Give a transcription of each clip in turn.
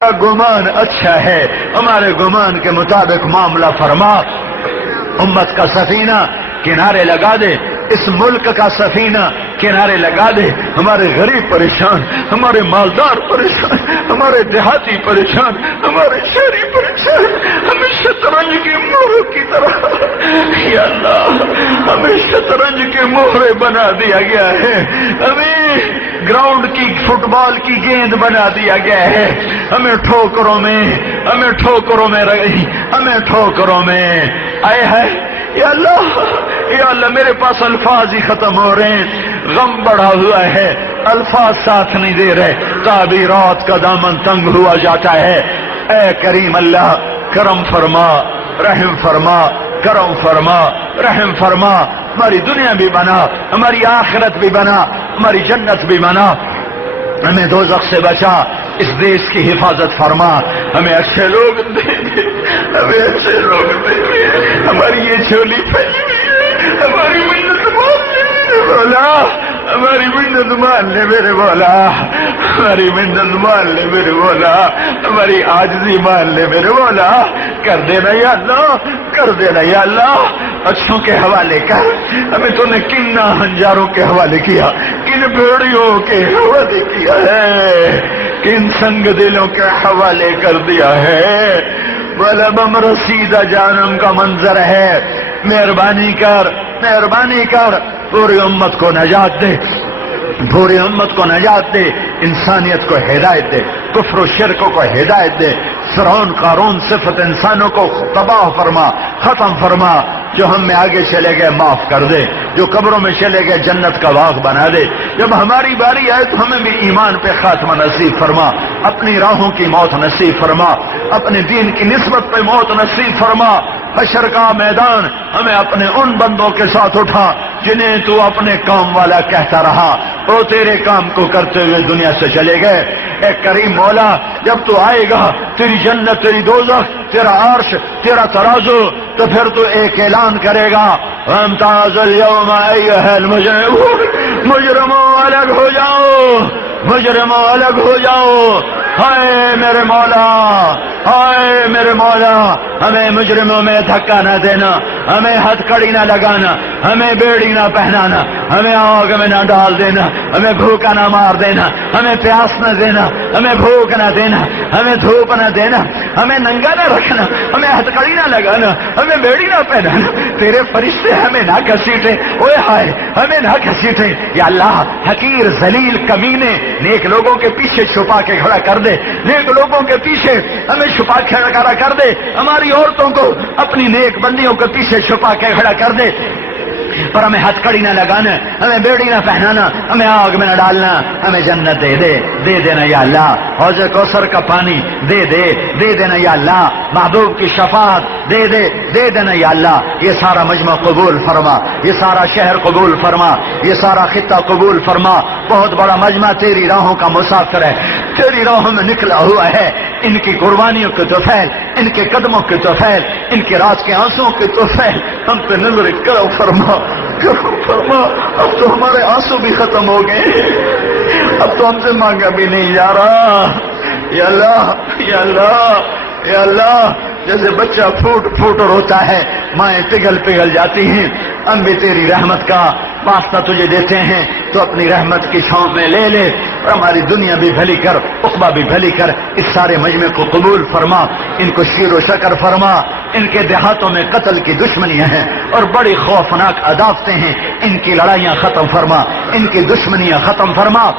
گمان اچھا ہے، ہمارے گمان کے مطابق معاملہ فرما، امت کا سفینہ کنارے لگا دے، اس ملک کا سفینہ کنارے لگا دے، ہمارے غریب پریشان، ہمارے مالدار پریشان، ہمارے دیہاتی پریشان، ہمارے شہری پریشان، ہمیں شطرنج کی مہروں کی طرح یا اللہ ہمیں شطرنج کے مہرے بنا دیا گیا ہے، ہمیں گراؤنڈ کی فٹ بال کی گیند بنا دیا گیا ہے، ہمیں ٹھوکروں میں آئے ہے یا اللہ میرے پاس الفاظ ہی ختم ہو رہے ہیں، غم بڑھا ہوا ہے، الفاظ ساتھ نہیں دے رہے، تعبیرات کا دامن تنگ ہوا جاتا ہے۔ اے کریم اللہ کرم فرما، رحم فرما، کرم فرما، رحم فرما، ہماری دنیا بھی بنا، ہماری آخرت بھی بنا، ہماری جنت بھی بنا، ہمیں دوزخ سے بچا، اس دیش کی حفاظت فرما، ہمیں اچھے لوگ دے دے، ہمیں اچھے لوگ دے دے، ہماری یہ جھولی پھیلی ہوئی ہے، ہماری منت مان لے میرے مولا، ہماری منت مان لے میرے مولا، ہماری منت مان لے میرے مولا، ہماری عاجزی مان لے میرے مولا، کر دینا یا اللہ، کر دینا یا اللہ، اچھوں کے حوالے کر، ہمیں تو نے کن ہنجاروں کے حوالے کیا، کن بھیڑیوں کے حوالے کیا ہے، کن سنگ دلوں کے حوالے کر دیا ہے، بلبم رسیدہ جانم کا منظر ہے، مہربانی کر پوری امت کو نجات دے، پوری امت کو نجات دے، انسانیت کو ہدایت دے، کفر و شرک کو ہدایت دے، فرعون قارون صفت انسانوں کو تباہ فرما، ختم فرما، جو ہم میں آگے چلے گئے معاف کر دے، جو قبروں میں چلے گئے جنت کا باغ بنا دے، جب ہماری باری آئے تو ہمیں بھی ایمان پہ خاتمہ نصیب فرما، اپنی راہوں کی موت نصیب فرما، اپنے دین کی نسبت پہ موت نصیب فرما، حشر کا میدان ہمیں اپنے ان بندوں کے ساتھ اٹھا جنہیں تو اپنے کام والا کہتا رہا، وہ تیرے کام کو کرتے ہوئے دنیا سے چلے گئے۔ اے کریم مولا جب تو آئے گا، تیری جنت، تیری دوزخ، تیرا عرش، تیرا ترازو، تو پھر تو ایک اعلان کرے گا، وامتاز اليوم ایھا المجرمون، مجرموں الگ ہو جاؤ، مجرموں الگ ہو جاؤ، ہائے میرے مولا، ہائے میرے مولا، ہمیں مجرموں میں دھکا نہ دینا، ہمیں ہتھ کڑی نہ لگانا، ہمیں بیڑی نہ پہنانا، ہمیں آگ میں نہ ڈال دینا، ہمیں بھوکا نہ مار دینا، ہمیں پیاس نہ دینا، ہمیں بھوک نہ دینا، ہمیں دھوپ نہ دینا، ہمیں ننگا نہ رکھنا، ہمیں ہتھ کڑی نہ لگانا، ہمیں بیڑی نہ پہنانا، تیرے فرشتے ہمیں نہ گھسیٹیں، اوے ہائے ہمیں نہ گھسیٹیں، یا اللہ حقیر ذلیل کمینے نیک لوگوں کے پیچھے چھپا کے کھڑا کر دے، نیک لوگوں کے پیچھے ہمیں چھپا کے کھڑا کر دے، ہماری عورتوں کو اپنی نیک بندیوں کے پیچھے چھپا کے کھڑا کر دے، پر ہمیں ہتھ کڑی نہ لگانا، ہمیں بیڑی نہ پہنانا، ہمیں آگ میں نہ ڈالنا، ہمیں جنت دے دینا یا اللہ، حوض کوثر کا پانی دے دینا یا اللہ، محبوب کی شفاعت دے دینا یا اللہ، یہ سارا مجمع قبول فرما، یہ سارا شہر قبول فرما، یہ سارا خطہ قبول فرما، بہت بڑا مجمع تیری راہوں کا مسافر ہے، تیری راہوں میں نکلا ہوا ہے، ان کی قربانیوں کے طفیل، ان کے قدموں کے طفیل، ان کے رات کے آنسوں کے طفیل ہم پہ نظر کرو فرما، اب تو ہمارے آنسو بھی ختم ہو گئے، اب تو ہم سے مانگا بھی نہیں جا رہا، یا اللہ یا اللہ یا اللہ، جیسے بچہ پھوٹ روتا ہے، مائیں پگھل جاتی ہیں، ہم بھی تیری رحمت کا واسطہ تجھے دیتے ہیں، تو اپنی رحمت کی چھاؤں میں لے لے، اور ہماری دنیا بھی بھلی کر، عقبہ بھی بھلی کر، اس سارے مجمع کو قبول فرما، ان کو شیر و شکر فرما، ان کے دیہاتوں میں قتل کی دشمنیاں ہیں اور بڑی خوفناک عداوتیں ہیں، ان کی لڑائیاں ختم فرما، ان کی دشمنیاں ختم فرما،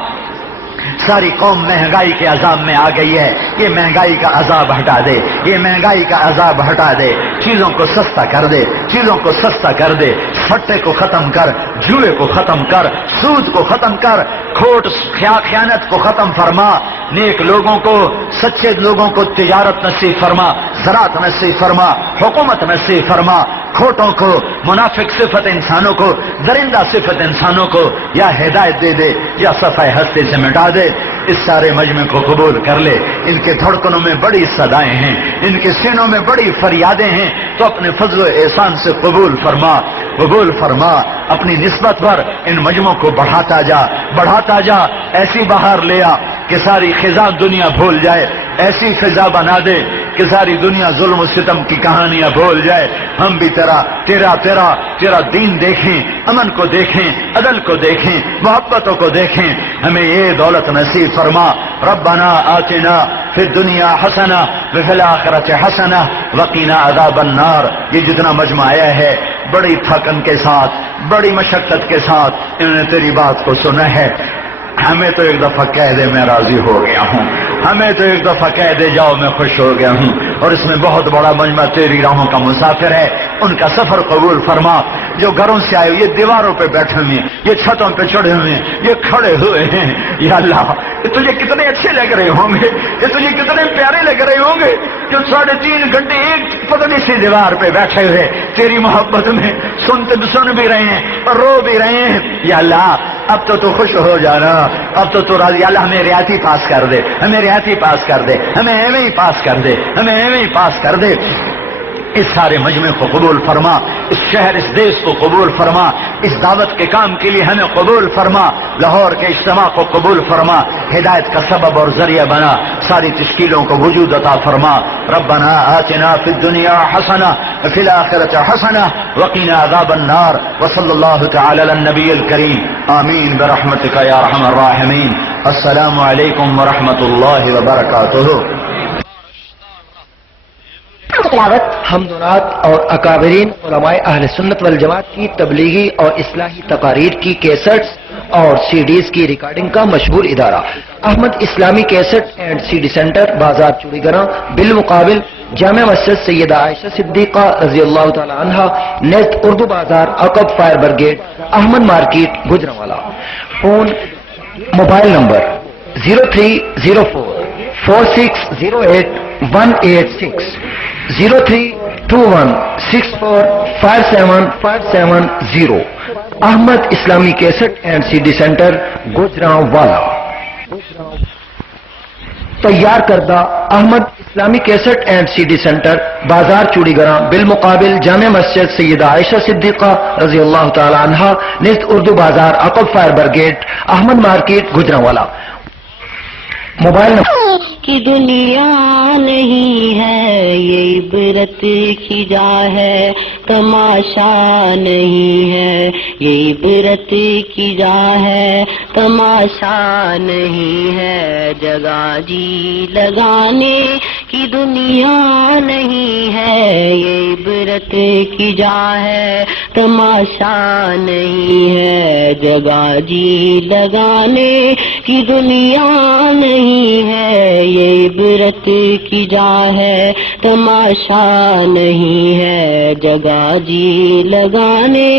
ساری قوم مہنگائی کے عذاب میں آ گئی ہے، یہ مہنگائی کا عذاب ہٹا دے، یہ مہنگائی کا عذاب ہٹا دے، چیزوں کو سستا کر دے، چیزوں کو سستا کر دے، سٹے کو ختم کر، جوئے کو ختم کر، سود کو ختم کر، کھوٹ خیانت کو ختم فرما، نیک لوگوں کو، سچے لوگوں کو تجارت نصیب فرما، زراعت نصیب فرما، حکومت نصیب فرما، کھوٹوں کو، منافق صفت انسانوں کو، درندہ صفت انسانوں کو یا ہدایت دے دے یا صفحہ ہستی سے مٹا دے، اس سارے مجمع کو قبول کر لے، ان کے دھڑکنوں میں بڑی صدائیں ہیں، ان کے سینوں میں بڑی فریادیں ہیں، تو اپنے فضل و احسان سے قبول فرما، اپنی نسبت پر ان مجمعوں کو بڑھاتا جا، ایسی بہار لے آ کہ ساری خزاں دنیا بھول جائے، ایسی فضا بنا دے کہ ساری دنیا ظلم و ستم کی کہانیاں بھول جائے، ہم بھی تیرا دین دیکھیں، امن کو دیکھیں، عدل کو دیکھیں، محبتوں کو دیکھیں، ہمیں یہ دولت نصیب فرما۔ ربنا آتنا فی الدنیا حسنہ وفی الآخرۃ حسنہ وقنا عذاب النار۔ یہ جتنا مجمع آیا ہے بڑی تھکن کے ساتھ، بڑی مشقت کے ساتھ انہوں نے تیری بات کو سنا ہے، ہمیں تو ایک دفعہ کہہ دے میں راضی ہو گیا ہوں، ہمیں تو ایک دفعہ کہہ دے جاؤ میں خوش ہو گیا ہوں۔ اور اس میں بہت بڑا مجمع تیری راہوں کا مسافر ہے، ان کا سفر قبول فرما۔ جو گھروں سے آئے یہ دیواروں پہ بیٹھے ہوئے ہیں، یہ چھتوں پہ چڑھے ہوئے ہیں، یہ کھڑے ہوئے ہیں، یا اللہ یہ تجھے کتنے اچھے لگ رہے ہوں گے، یہ تجھے کتنے پیارے لگ رہے ہوں گے، جو 3.5 گھنٹے ایک پتلی سی دیوار پہ بیٹھے ہوئے تیری محبت میں سن بھی رہے ہیں اور رو بھی رہے ہیں۔ یا اللہ اب تو خوش ہو جانا، اب تو راضی، اللہ ہمیں ریاتی پاس کر دے، ہمیں ریاتی پاس کر دے، ہمیں ایویں ہی پاس کر دے، ہمیں ایویں ہی پاس کر دے۔ اس سارے مجمع کو قبول فرما، اس شہر اس دیش کو قبول فرما، اس دعوت کے کام کے لیے ہمیں قبول فرما، لاہور کے اجتماع کو قبول فرما، ہدایت کا سبب اور ذریعہ بنا، ساری تشکیلوں کو وجود عطا فرما۔ ربنا آتنا فی الدنیا حسنہ وفی الآخرۃ حسنہ وقنا عذاب النار، وصلی اللہ تعالی علی النبی الکریم، آمین برحمتک یا ارحم الراحمین۔ السلام علیکم ورحمۃ اللہ وبرکاتہ۔ تلاوت حمد و نعت اور اکابرین علماء اہل سنت والجماعت کی تبلیغی اور اصلاحی تقاریر کی کیسٹس اور سی ڈیز کی ریکارڈنگ کا مشہور ادارہ احمد اسلامی cassette and C D centre, بازار چوڑی گراں، بالمقابل جامع مسجد سیدہ عائشہ صدیقہ رضی اللہ تعالی عنہا، نیز اردو بازار، عقب fire brigade, Ahmad market, Gujranwala. Phone mobile number 03044608 0321645750 Ahmad اسلامی cassette and C D centre, Gujranwala. تیار کردہ احمد اسلامی cassette and C D centre, بازار چوڑی گراں، بالمقابل جامع مسجد سیدہ عائشہ صدیقہ رضی اللہ تعالی عنہا، نیز اردو بازار، عقب fire brigade, Ahmad market, Gujranwala. Mobile number کی دنیا نہیں ہے یہ عبرت کی جا ہے، تماشا نہیں ہے یہ عبرت کی جا ہے، تماشا نہیں ہے، جگہ جی لگانے کی دنیا نہیں ہے یہ عبرت کی جا ہے، تماشا نہیں ہے، جگہ جی لگانے کی دنیا نہیں ہے یہ عبرت کی جا ہے، تماشا نہیں ہے، جگہ جی لگانے۔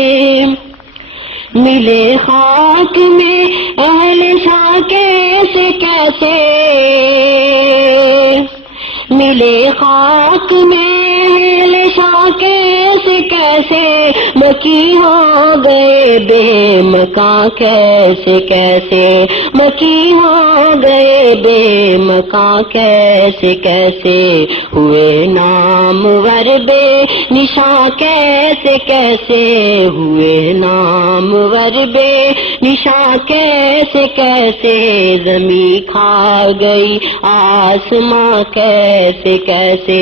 ملے خاک میں اہل شاہ کیسے کیسے، ملے خاک میں اہل شاہ کیسے کیسے، مکی ہو گئے بے مکاں کیسے کیسے، مکی ہو گئے بے مکاں کیسے کیسے، ہوئے نامور بے نشاں کیسے کیسے، ہوئے نامور بے نشاں کیسے کیسے، زمین کھا گئی آسماں کیسے کیسے،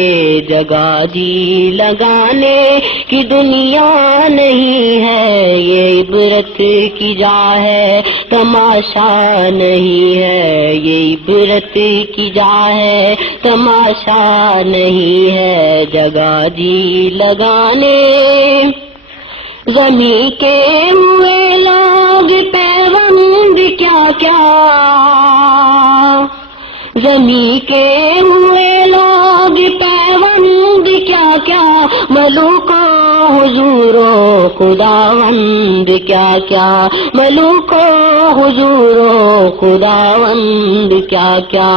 جگہ جی لگانے کی دنیا نہیں ہے یہ عبرت کی جا ہے، تماشا نہیں ہے یہ عبرت کی جا ہے، تماشا نہیں ہے، جگہ جی لگانے۔ زمین کے ہوئے لوگ پیوند کیا کیا، زمین کے ہوئے لوگ پیوند کیا کیا، ملوکوں حضوروں خداوند کیا کیا، ملوکوں حضوروں خداوند کیا کیا،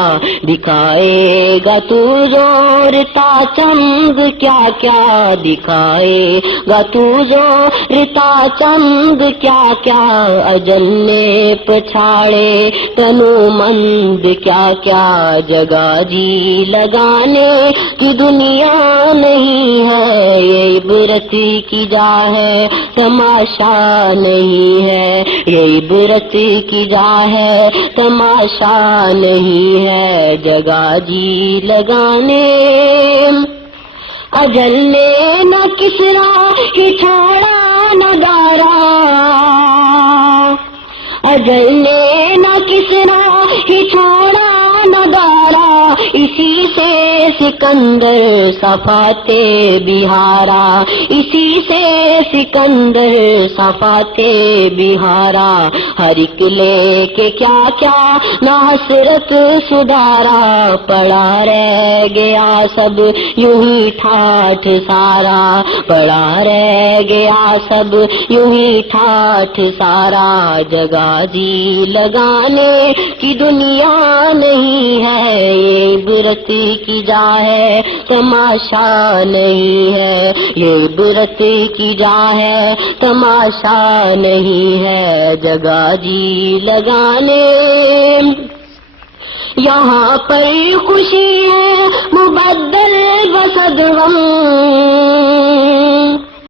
دکھائے گا تو زور تا چند کیا کیا، دکھائے گا تو زور تا چند کیا کیا، اجل نے پچھاڑے تنو مند کیا کیا، جگہ جی لگانے کی دنیا نہیں ہے یہ عبرت کی جا ہے، تماشا نہیں ہے یہ عبرت کی جا ہے تماشا نہیں ہے جگہ جی لگانے اجل نے نہ کسرا ہی چھاڑا نہ دارا اجل نے نہ کسرا ہی چھوڑا نہ دارا اسی سے سکندر صفاتے بہارا اسی سے سکندر صفاتے بہارا ہر ایک لے کے کیا کیا نہ حسرت سدھارا پڑا رہ گیا سب یوں ہی ٹھاٹھ سارا پڑا رہ گیا سب یوں ہی ٹھاٹھ سارا جگہ جی لگانے کی دنیا نہیں ہے یہ عبرت کی جا ہے تماشا نہیں ہے یہ عبرت کی جا ہے تماشا نہیں ہے جگہ جی لگانے یہاں پر خوشی ہے مبدل وسد غم